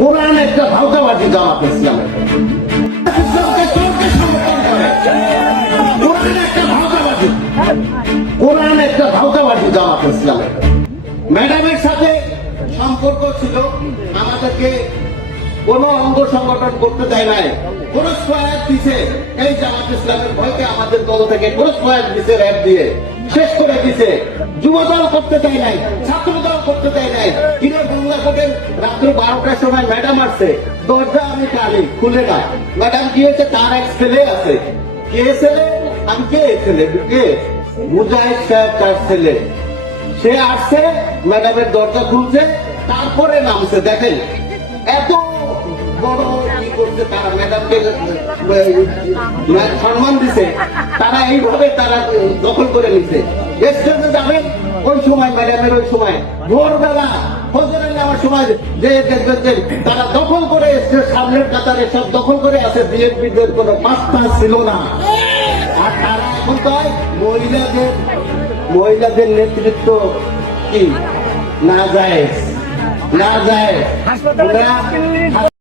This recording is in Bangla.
কোরআন একটা ভাওতাবাজি জামাত ইসলামের। কোরআন একটা ভাওতাবাজি। জামাত ইসলামের। ম্যাডামের সাথে সম্পর্ক ছিল, আমাদেরকে কোন অঙ্গ সংগঠন করতে দেয় নাই। ক্রস ফায়ার দিছে এই জামাত ইসলামের ভয়কে আমাদের দল থেকে ক্রস ফায়ার দিছে র্যাব দিয়ে শেষ করে দিছে। যুব করতে দেয় নাই। ছাত্র রাত্র বারোটার সময় ম্যাডাম আসছে দরজা আমি টানি খুলে না ম্যাডাম কি হয়েছে তার এক ছেলে আছে কে ছেলে আমি কে ছেলে কে মুজাহিদ সাহেব তার ছেলে সে আসছে ম্যাডামের দরজা খুলছে তারপরে নামছে দেখেন এত বড় ই করছে তারা ম্যাডামকে সম্মান দিছে তারা এইভাবে তারা দখল করে নিছে স্টেজে যাবেন ওই সময় ম্যাডামের ওই সময়। ভোরবেলা ফজরের নেওয়ার সময় যে দেখবেন তারা দখল করে স্টেজ সামনের কাতারে সব দখল করে আছে বিএনপিদের কোনো পাত্তা ছিল না। আর তারা এখন কয়? মহিলাদের মহিলাদের নেতৃত্ব কি? না যায় না যায়।